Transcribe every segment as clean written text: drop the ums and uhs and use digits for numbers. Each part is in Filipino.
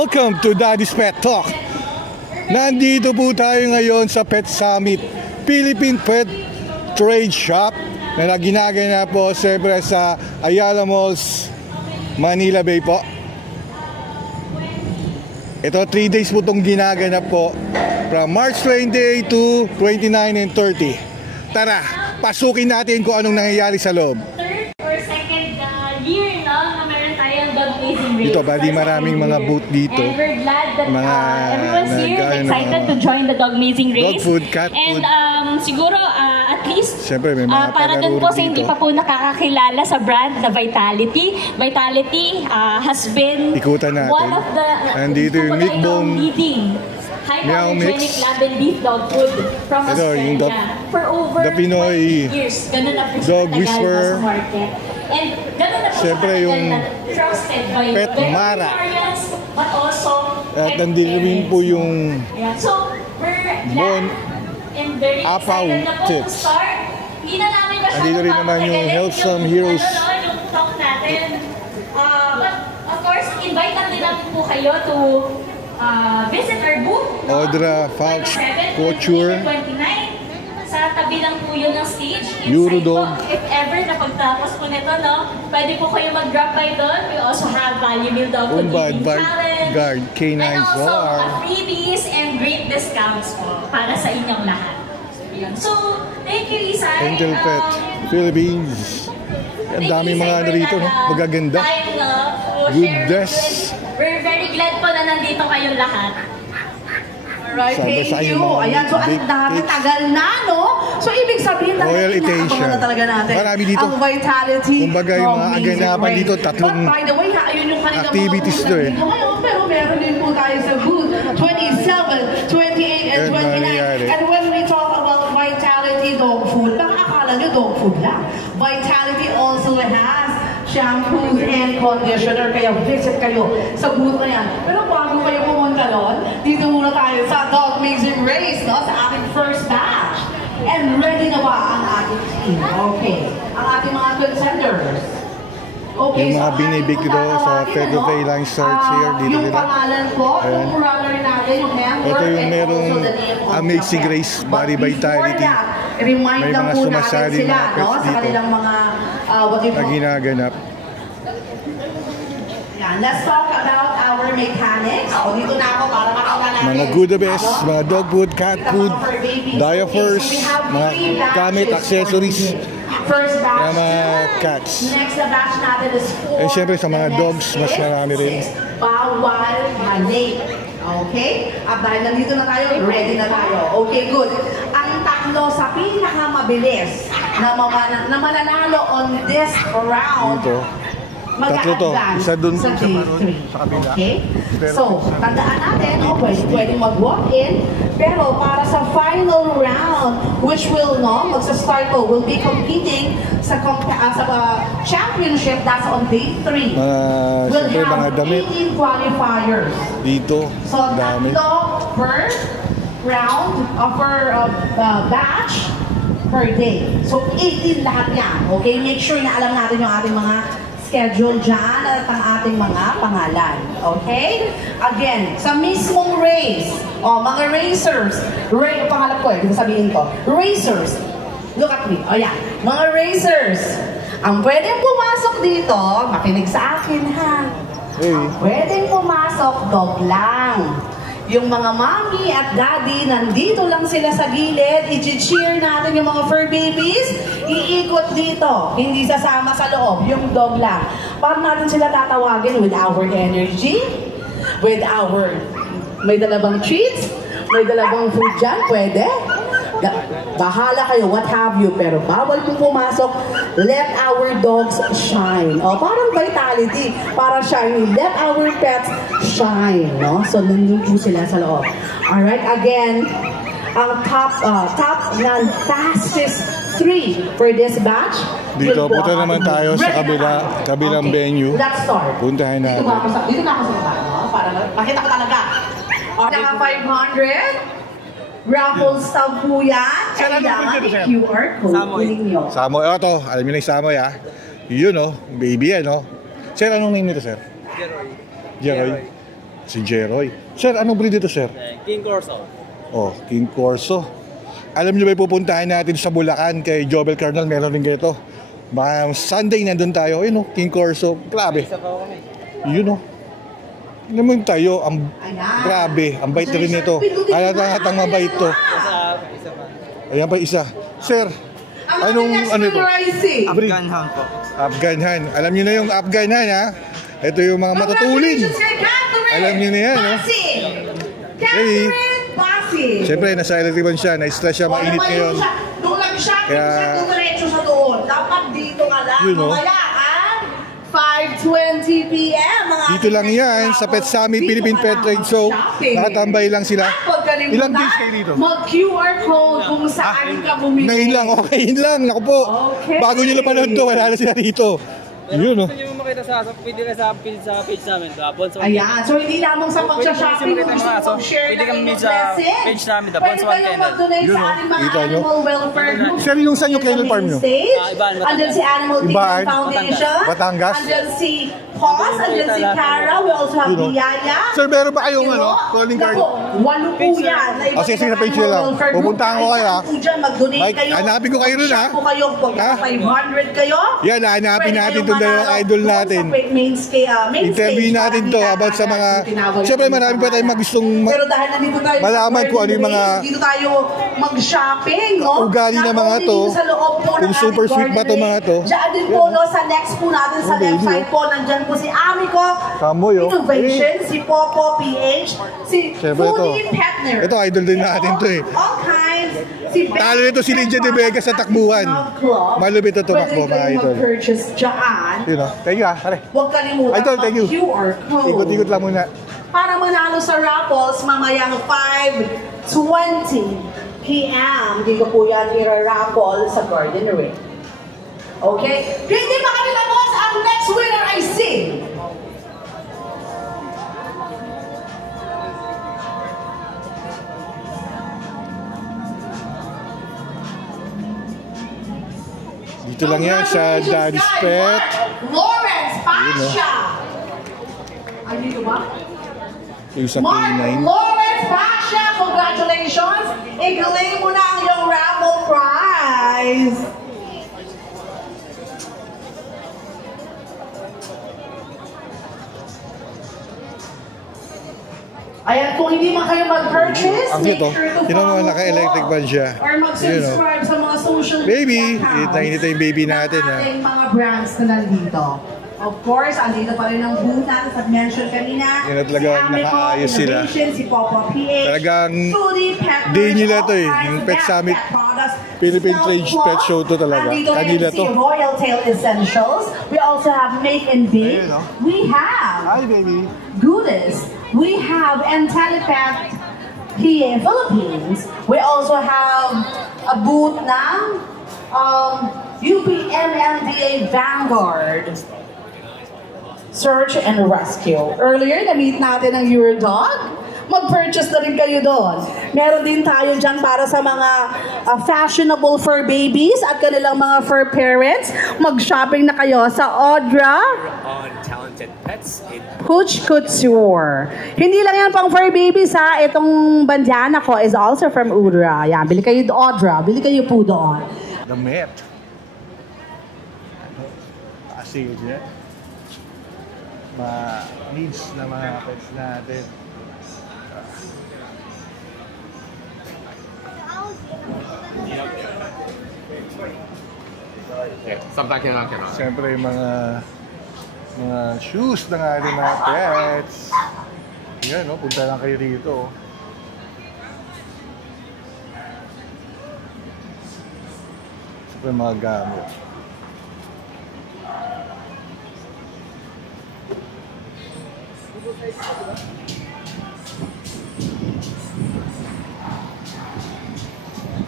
Welcome to Daddy's Pet Talk. Nandito po tayo ngayon sa Pet Summit, Philippine Pet Trade Shop na ginagana po siyempre sa Ayala Malls, Manila Bay po. Ito 3 days po itong ginaganap po, from March 28 to 29 and 30. Tara, pasukin natin kung anong nangyayari sa loob. Third or second year na meron tayong dog amazing race. Dito, bali maraming mga booth dito. And we're glad that everyone's here, excited to join the dog amazing race. Dog food, cat food. And siguro at least siyempre, may mga para dun po sa hindi pa po nakakakilala sa brand na Vitality. Vitality has been ikutan natin. One of the leading hypoallergenic lab and beef dog food from Australia for over 20 years. Ganun na po Dog Whisperer. sa market. And ganun na po siyempre yung trusted by Pet Mara. veterinarians, but also at nandito rin po yung so we're glad and very excited na po to start. Hindi na namin andito rin naman yung Healthsome Heroes. Yung talk natin. But of course, invite lang din namin po kayo to visit our booth. Audra Fox Couture. 29. Sa tabi lang po yun ng stage. Eurodog. If ever na pagtapos po nito, no, pwede po kayo mag-drop by doon. We also have Value Meal Dog Food Eating Challenge. Guard K9 and also War. freebies and great discounts po para sa inyong lahat. So, thank you, Isay. Angel Pet Philippines. Ang daming mga ano rito, no? Magaganda. Goodness. We're very glad po na nandito kayong lahat. Alright, thank you. Ayan, so ang tagal na, no? So, ibig sabihin Royal talaga, Attention. na talaga natin. Marami dito. Ang Vitality. Kumbaga yung mga aganapan dito, tatlong But by the way, ayun yung kanilang activities to eh. Ngayon, pero meron din po tayo sa booth 27, 28, and 29. And when we talk about Vitality dog food, baka akala nyo dog food lang. Vitality also has shampoos and conditioner, kaya visit kayo sa booth na yan. Pero bago kayo pumunta doon, dito muna tayo sa Dog Amazing Race, no? Sa ating first batch. And ready na ba ang ating team? Okay. Ang ating mga contenders. Okay, yung mga binibig daw sa Pedro Pay Line Starts here. Dito yung pangalan po, yung runner natin, yung member, ito yung merong Amazing Race, Body Vitality. Remind may lang mga po natin sumasali sila, mga no? Sa kanilang mga na ginaganap. Yan, let's talk about our mechanics. O, dito na ako para makita natin. Mga good best, mga dog food, cat food, diapers, mga gamit, accessories. First batch, mga cats. Next na batch natin is 4. Eh, siyempre sa mga dogs, mas marami rin. Bawal mali. Okay? At dahil nandito na tayo, ready na tayo. Okay, good. Ang tatlo sa pinakamabilis na mananalo on this round, tatlo to. Isa dun sa Day3. Sa kabila. Okay? So, tandaan natin, pwede mag-walk-in. Pero para sa final round, which will, magsa-start po, will be competing sa championship, that's on day 3. We'll have 18 qualifiers. Dito, so, tatlo per round, per batch, per day. So, 18 lahat yan. Okay? Make sure na alam natin yung ating mga schedule dyan at ang ating mga pangalan. Okay? Again, sa mismong race, mga racers, pangalap ko sabihin ko, racers, look at me, yan, mga racers, ang pwedeng pumasok dito, makinig sa akin ha, ang pwedeng pumasok, dog lang. Yung mga mommy at daddy, nandito lang sila sa gilid, i-cheer natin yung mga fur babies, iikot dito, hindi sasama sa loob, yung dog lang. Paano natin sila tatawagin? With our energy, with our, may dalabang treats, may dalabang food dyan, pwede. Bahala kayo, what have you, pero bawal kung pumasok, let our dogs shine. Parang Vitality, para shiny, let our pets shine, no? So, nandun po sila sa loob. Alright, again, ang top ng fastest 3 for this batch. Dito, punta naman tayo sa kabilang venue. Let's start. Puntahan natin. Dito na ako sa baba, no? Para makita ko talaga. Naka 500. Raffle stub po yan. Kailangan QR code. Kunin nyo. Samoy. Ito, alam nyo na yung Samoy ha. Yun baby yan Sir, anong name nito sir? Jeroy. Si Jeroy. Sir, anong breed ito, sir? King Corso. Oh, King Corso. Alam niyo ba pupuntahan natin sa Bulacan kay Jobel Carnal, meron din ganito. Baka Sunday nandun tayo, yun o, King Corso. Grabe. Isa pa kami. Yun o. Tingnan mo yung tayo, grabe, ang bait rin nito. Halatang mabait to. Isa pa. Ayan pa isa. Sir, anong ano ito? Afghan Hound po. Afghan Hound. Alam niyo na yung Afghan Hound, ha? Ito yung mga matatulin. Alam niyo na yan, no? Hey. Siyempre, nasa electric siya, na-stress siya, mainit ngayon. Nung nag-shopping siya, dumiretso sa doon. Dapat dito ka lang. You know? Mamaya, 5:20 p.m. Dito lang yan, sa Pet Summit, Philippine Pet Trade Show. Nakatambay lang sila. Ilang days kayo dito? Mag-QR code kung saan ka bumili. Ngayon lang, okay, yun lang. Naku po, bago nyo na panood to, wala na sila dito. Yun, no? Gusto nyo makita pwede ka sa page namin. Ayan, so hindi lamang sa pag-shopping, kung gusto mo share pwede na kami inyong sa blessing. page namin, the Pwede Bonds One kayong Kennel. mag-donate Yun, sa no? ating mga Kita nyo? animal welfare groups. Sir, yung saan yung kennel farm nyo? Iban, Batangas. Andyan si Animal Iban, Kingdom Foundation. Batangas. Andyan si Paz, andyan si Cara. We also have Yun, no? Biyaya. Sir, meron ba kayong ano, calling card? Walo po yan. O, sige, sa page nyo lang. Pupuntahan ko kayo, ha? Mag-donate Mike, kayo. hanapin ko kayo rin, ha? Mag-shop po kayo. Ha? 500 kayo. Yan, hanapin Pwede natin kayong itong dalawang manalo idol doon natin. sa main Interview stage natin para to hindi about sa na mga... tinawag Siyempre, yung marami pa tayong pangalan. magustong Pero dahil nandito tayo sa malaman kung ano yung mga dito tayo mag-shopping, no? ugali ng mga Not to, only dito sa loob po ng kung super ating sweet ba to garden mga to. Diyan din po, no, sa next po natin, sa Oh, left baby, side po, nandyan po si Amico Kamoy, oh. Innovation, si Popo PH, si Siyempre ito. Foodie Petner. Ito, idol din natin to, eh. All kinds. Si Talo nito si Lydia De Vega sa takbuhan. Malupit ito tumakbo, mga idol. Pwede mag-purchase dyan. Yun, no? Thank you, ha? Pare. Huwag kalimutan Idol, thank you. QR code. Ikot-ikot lang muna. Para manalo sa raffles mamayang 5:20 p.m. Dito po yan ira-raffle sa Garden Ring. Okay? Hindi pa kami tapos. Ang next winner ay si... Dito lang yan sa Daddy's Pet. Lawrence Pasha. Ay, dito ba? Yung sa Mark K9. Lawrence Pasha, congratulations! I-claim mo na ang iyong raffle prize! Ayan, kung hindi man kayo mag-purchase, Ang make ito, sure to tinan mo, follow naka-electric po ban siya. or mag-subscribe sa mga social Baby, accounts init na yung baby natin, ng ha? ating mga brands na nandito. Of course, andito pa rin ang booth natin sa mention kanina. Yan na talaga, si Amico nakaayos sila. Innovation, si Popo PH, Talagang Foodie Petner, day nila to, eh. all kinds Yung of Pet Summit, pet products. Philippine Self Trade Club. Pet Show to talaga. Andito rin Kanila si to. Royal Tail Essentials. We also have Make and Bake. Ayun, oh. We have Hi, baby. Goodness. We have Intellipath PA Philippines. We also have a booth ng UPMMDA Vanguard Search and Rescue. Earlier, na-meet natin ang Eurodog. Mag-purchase na rin kayo doon. Meron din tayo dyan para sa mga fashionable fur babies at kanilang mga fur parents. Mag-shopping na kayo sa Audra On Talented Pets in Hooch Couture. Hindi lang yan pang fur babies, ha. Itong bandana ko is also from Audra. Yan, bili kayo Audra. Bili kayo po doon. The Met. Kasi yun. Needs na mga pets natin. Sometimes cannot. Siyempre yung mga shoes ng ating mga pets. Yan, no? Punta lang kayo rito. Siyempre mga gamit.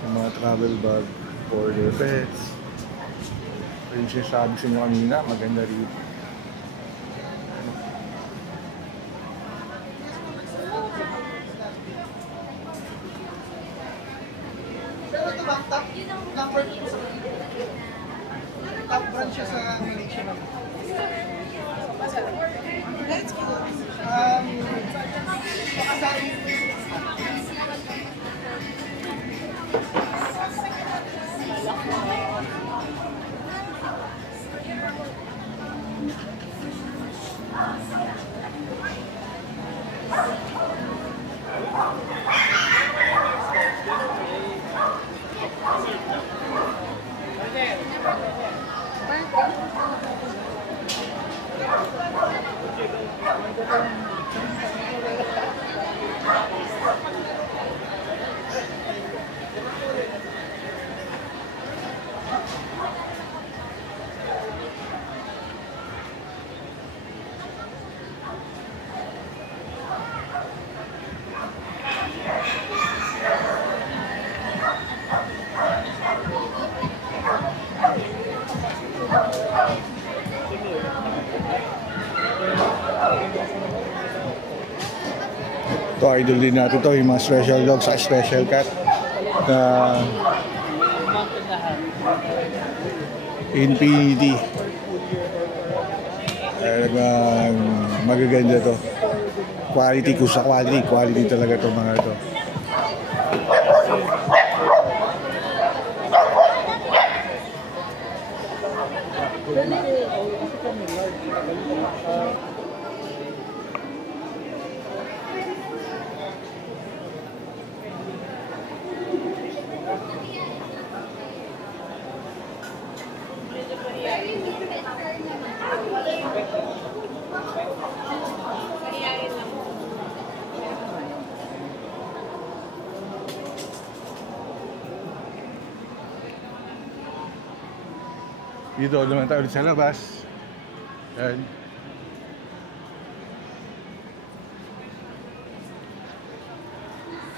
Yung mga travel bag for their pets. Yung sinasabi sa inyo kanina, maganda rito. Pero ito ba, top branch siya sa Malaysia naman. Let's go. Ito, idol din natin to, yung mga special dog sa special cat na Infinity. Talagang magaganda to. Quality, kung sa quality talaga to mga to. Dito naman tayo sa labas. Yan.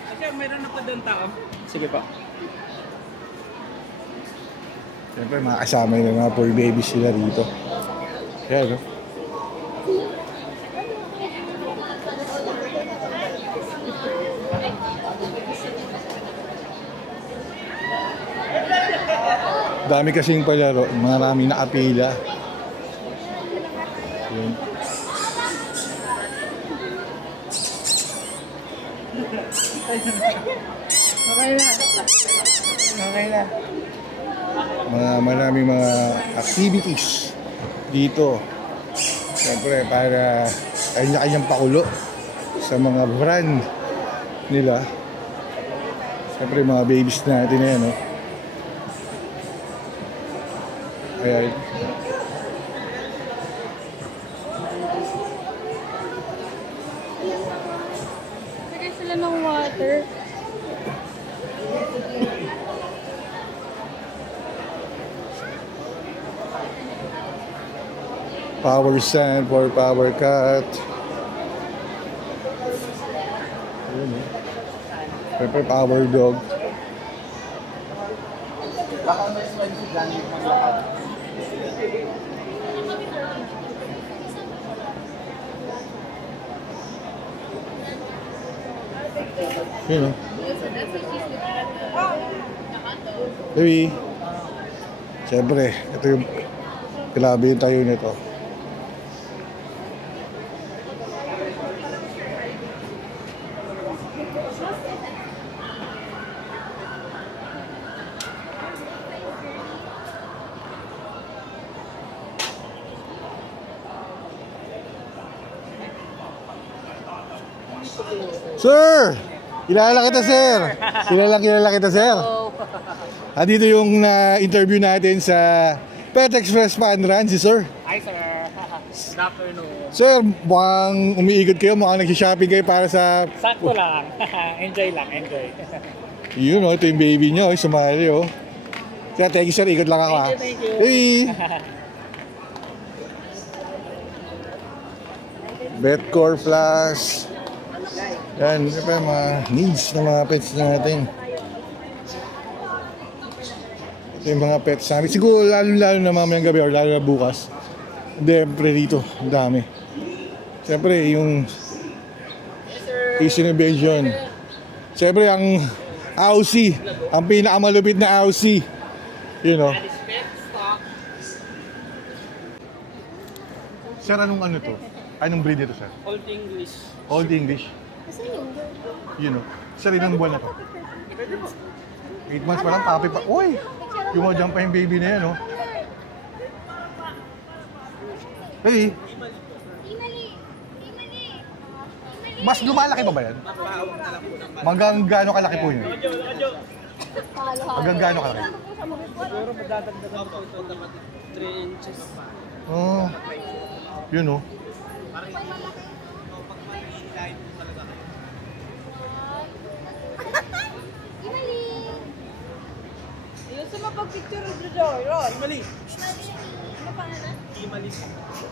Kasi mayroon na pa doon tao. Sige pa. Siyempre mga kasama yung mga poor babies sila dito. Yan, no? Dami kasing palaro, maraming nakapila. Yun. Okay na. Maraming mga activities dito. Siyempre para kanya-kanyang pakulo sa mga brand nila. Siyempre mga babies natin na yan, no? Ayan. Lagay sila ng water. Power stand for power cut. Ayan, eh. Siyempre power dog. Baka mas manisip lang yung mga lahat. Yun, oh. Louie. Siyempre, ito yung grabe yung tayo nito. Sir! Kilala kita, sir! Kilala kita, sir! Dito yung interview natin sa Pet Express Fun Run, si sir. Hi sir. Good afternoon. Sir, mukhang umiikot kayo, mukhang nag-shopping kayo para sa... Sakto lang. Enjoy lang, enjoy. Yun, oh, ito yung baby nyo, sumali, oh. Kaya thank you, sir, ikot lang ako. Thank you. Hey! Betcore Plus. Yan, ito pa yung mga needs ng mga pets natin. Ito yung mga pets namin. Siguro lalo na mamayang gabi or lalo na bukas. Siyempre dito, ang dami. Siyempre yung Asian Invasion. Siyempre ang Aussie, ang pinakamalupit na Aussie. You know. Sir, anong ano to? Anong breed ito, sir? Old English. Old English. You know. Sir, ilang buwan na to? 8 months pa lang, papi pa. Uy! Yumadyan pa yung baby na yan, oh. Hey! Mas lumalaki pa ba yan? Hanggang gaano kalaki po yun? Hanggang gaano kalaki? Siguro madadagdagan po ito dapat 3 inches. Oh, yun oh.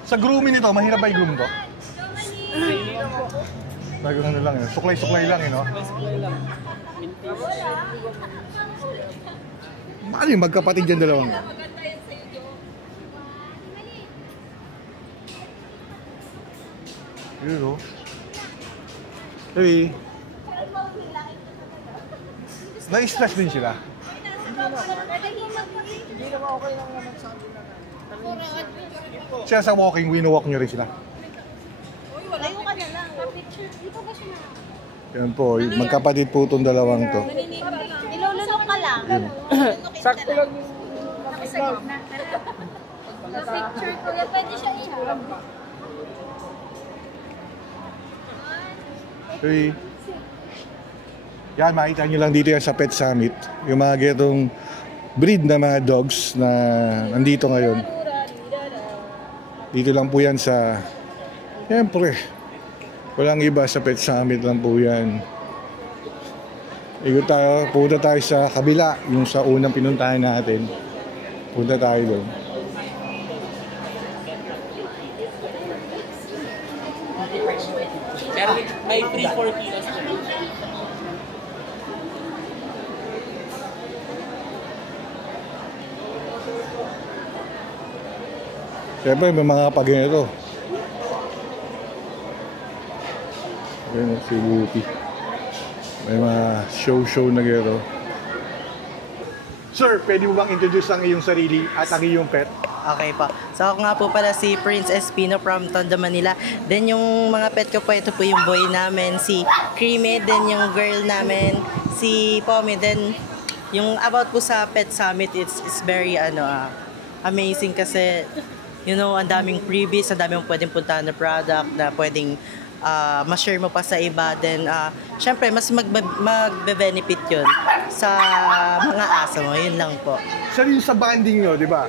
Sa grooming nito, mahirap ba i-groom to? Bagong ano lang yun. Suklay-suklay lang yun, no? Ano yung magkapatid dyan dalawang? Yun, no? Hey. Na-stress din sila. Hindi naman okay lang naman sa akin na. Siya sa walking, wino-walk nyo rin sila. Layo ka na lang. Picture. Dito ba siya na? Yan po, magkapatid po itong dalawang to. Ilulunok ka lang. Sakto lang yung Nakasagot na. Picture ko. Pwede siya i-harap. Hey. Yan, makita nyo lang dito yan sa Pet Summit. Yung mga ganitong breed na mga dogs na nandito ngayon. Dito lang po yan sa... Siyempre, walang iba, sa Pet Summit lang po yan. Ikot tayo, punta tayo sa kabila, yung sa unang pinuntahan natin. Punta tayo doon. may free 4 kilos. Siyempre, may mga pag-ganito. Ayan si Lupi. May mga show na gero. Sir, pwede mo bang introduce ang iyong sarili at ang iyong pet? Okay po. So ako nga po pala si Prince Espino from Tondo, Manila. Then yung mga pet ko po, ito po yung boy namin, si Creamy. Then yung girl namin, si Pommy. Then yung about po sa Pet Summit, it's very amazing kasi you know, ang daming freebies, ang daming pwedeng puntahan na product na pwedeng ma-share mo pa sa iba. Then syempre mas magbe-benefit yun sa mga aso mo. Yun lang po. Sir, yung sa banding nyo, di ba?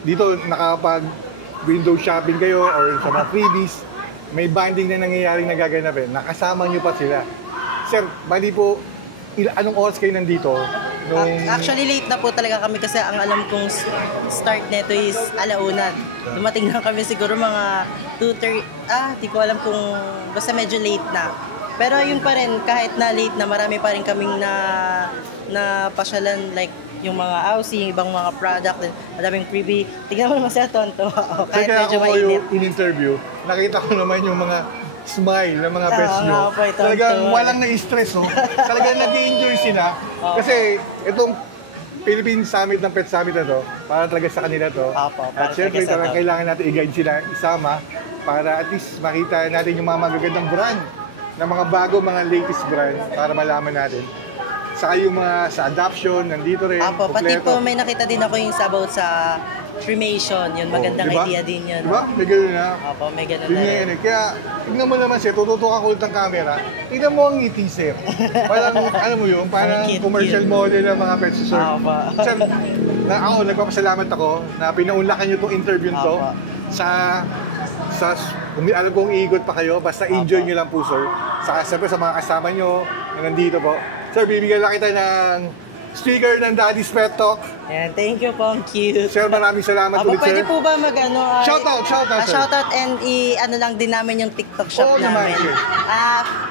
Dito nakapag window shopping kayo or sa mga freebies, may banding na nangyayaring nagaganapin. Nakasama nyo pa sila. Sir, bali po, anong oras kayo nandito? Actually, late na po talaga kami kasi ang alam kong start neto is 1:00. Dumating na kami siguro mga 2:30. Di ko alam kung basta medyo late na. Pero yun pa rin, kahit na late na, marami pa rin kaming na pasyalan, like yung mga housing, ibang mga product, madaming freebie. Tignan mo naman sila tonto. Kahit medyo mainit. Kaya in-interview, nakita ko naman yung mga smile ng mga pets nyo. Talagang walang na-stress, no? Talagang nag-i-enjoy sila. Kasi itong Philippine Summit ng Pet Summit na to, para talaga sa kanila to. At syempre talagang kailangan natin i-guide sila isama para at least makita natin yung mga magagandang brand na mga bago, mga latest brand para malaman natin. Saka yung mga sa adoption, nandito rin. Pati po may nakita din ako yung about sa cremation. Yun, magandang idea din yun. Diba? May gano'n na. May gano'n na rin. Kaya, tignan mo naman siya, tututukan ko ulit ang camera. Tignan mo ang ngiti, sir. Parang, ano mo yun, parang commercial model ng mga pets, sir. Sir, nagpapasalamat ako na pinaunlakan nyo itong interview to. Kung alam kong iikot pa kayo, basta enjoy nyo lang po, sir. Saka siyempre sa mga kasama nyo na nandito po. Sir, bibigyan lang kita ng sticker ng Daddy's Pet Talk. Yan, thank you po, ang cute. Sir, maraming salamat ulit, sir. Pwede po ba shoutout, sir. Shoutout and ano lang din namin yung TikTok shop namin.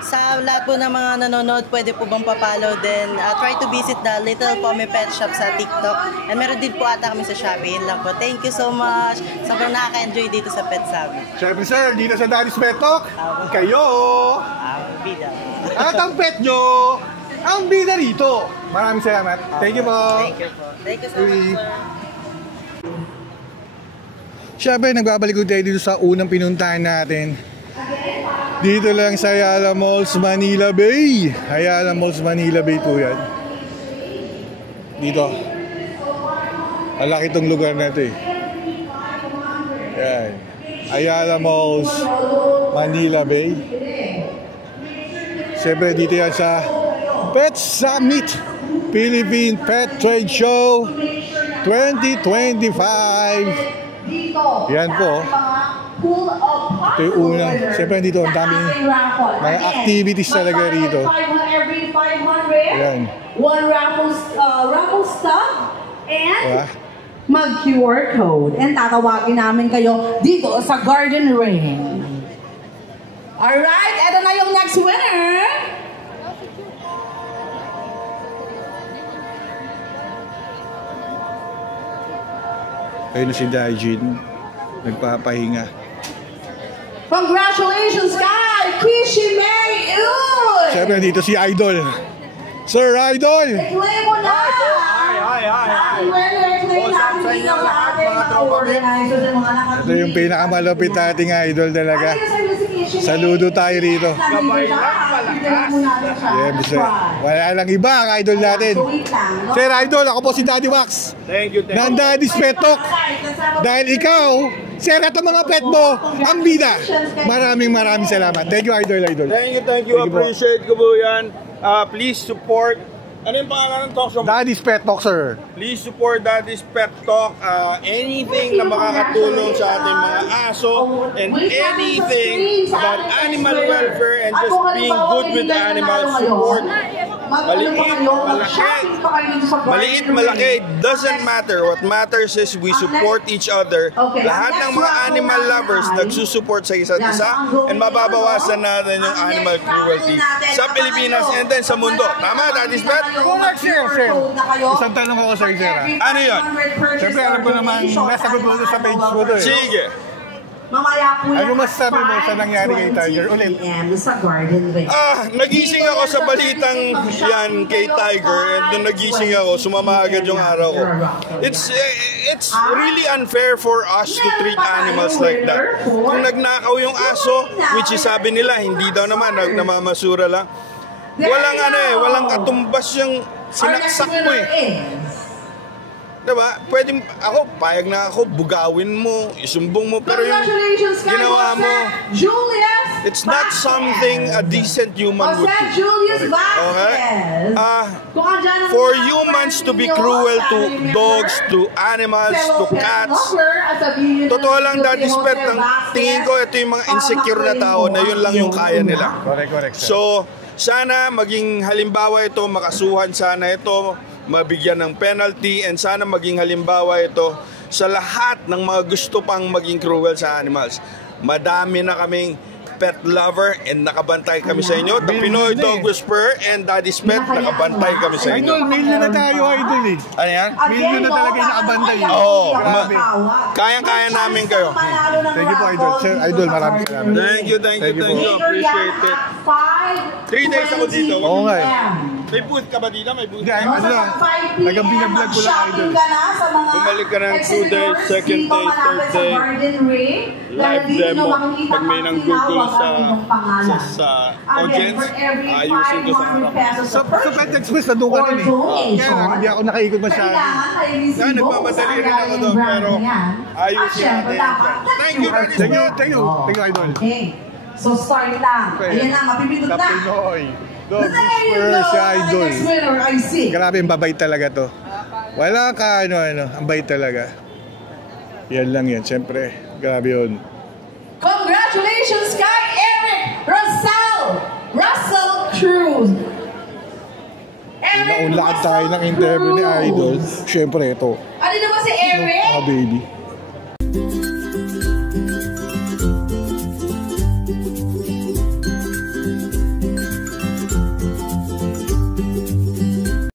Sa lahat po ng mga nanonood, pwede po bang papalo din. Try to visit the Little Pommy Pet Shop sa TikTok. And meron din po ata kami sa Shopee. Yun lang po. Thank you so much. Sobrang nakaka-enjoy dito sa Pet Summit. Siyempre, sir, dito sa Daddy's Pet Talk, kayo! Bida. At ang pet nyo, ang bida rito. Maraming salamat. Thank you po. Thank you po. Thank you so much, sir. Siyempre, nagbabalik tayo dito sa unang pinuntahan natin. Dito lang sa Ayala Malls, Manila Bay. Ayala Malls, Manila Bay po yan. Dito. Malaki itong lugar na ito eh. Yan. Ayala Malls, Manila Bay. Siyempre dito yan sa Pet Summit, Philippine Pet Trade Show 2025. Yan po. Ito yung una. Siyempre dito ang daming mga activities talaga rito. Ayan. One raffle stop and mag-QR code. And tatawagin namin kayo dito sa Garden Ring. Alright, eto na yung next winner. Ayun na si Daijin. Nagpapahinga. Congratulations, guys! Kishi May Uy! Siyempre dito si Idol. Sir Idol! Claim mo na! Ito yung pinakamalapit nating idol talaga. Saludo tayo rito. Wala lang iba ang idol natin. Sir Idol, ako po si Daddy Wax. Thank you. Ng Daddy's Pet Talk. Dahil ikaw, sir, at ang mga pet mo, ang bida. Maraming salamat. Thank you, Idol. Thank you. Appreciate ko po yan. Please support. Ano yung pangalan ng talk show? Daddy's Pet Talk, sir. Please support Daddy's Pet Talk. Anything na makakatulong sa ating mga aso and anything about animal welfare and just being good with animals, support. Maliit, malaki, doesn't matter. What matters is we support each other. Lahat ng mga animal lovers nagsusupport sa isa't isa and mababawasan natin yung animal cruelty sa Pilipinas and then sa mundo. Tama, Daddy's Pet? Sir. Isang tanong ako sa sir. Ano yun? Siyempre, alam ko naman, nasa gusto sa page mo to eh. Sige. Mamaya po yan. Ano masasabi mo sa nangyari kay Tiger ulit? Sa Garden Ring. Nagising ako sa balitang yan kay Tiger and nung nagising ako, sumama agad yung araw ko. It's really unfair for us to treat animals like that. Kung nagnakaw yung aso, which is sabi nila, hindi daw naman, namamasura lang. Walang katumbas yung sinaksak mo eh. Diba? Pwede, payag na ako, bugawin mo, isumbong mo, pero yung ginawa mo, it's not something a decent human would do. Okay? For humans to be cruel to dogs, to animals, to cats, totoo lang, Daddy's Pet, tingin ko ito yung mga insecure na tao na yun lang yung kaya nila. Correct. So, sana maging halimbawa ito, makasuhan sana ito, mabigyan ng penalty, and sana maging halimbawa ito sa lahat ng mga gusto pang maging cruel sa animals. Madami na kaming pet lover and nakabantay kami sa inyo. The Pinoy Dog Whisperer and Daddy's Pet, nakabantay kami sa inyo. Idol, million na tayo, Idol eh. Ano yan? Million na talaga yung nakabantay. Oo. Grabe. Kayang-kaya namin kayo. Thank you po, Idol. Sir, Idol, maraming salamat. Thank you. Appreciate it. 3 days ako dito. Oo nga eh. May booth ka ba dito? May booth Hindi, ka? ano lang, nag-vlog ko lang, Idol. Bumalik ka ng 2 days, second day, third day. Live demo. Pag may nang Google sa audience, ayusin ko sa harap. Sa Pet Express, nandun ka rin eh. Kaya hindi ako nakaikot masyado. Nagmamadali rin ako doon, pero ayusin natin. Thank you, Thank you, Idol. So start lang. Ayan na, mapipindot na. Pinoy Dog Whisperer si Idol. Grabe, ang babay talaga to. Wala ka ang bait talaga. Yan lang yan, siyempre. Grabe yun. Congratulations kay Eric Russell Cruz. Naunlakad tayo ng interview ni Idol. Siyempre, ito. Ano naman si Eric? Baby.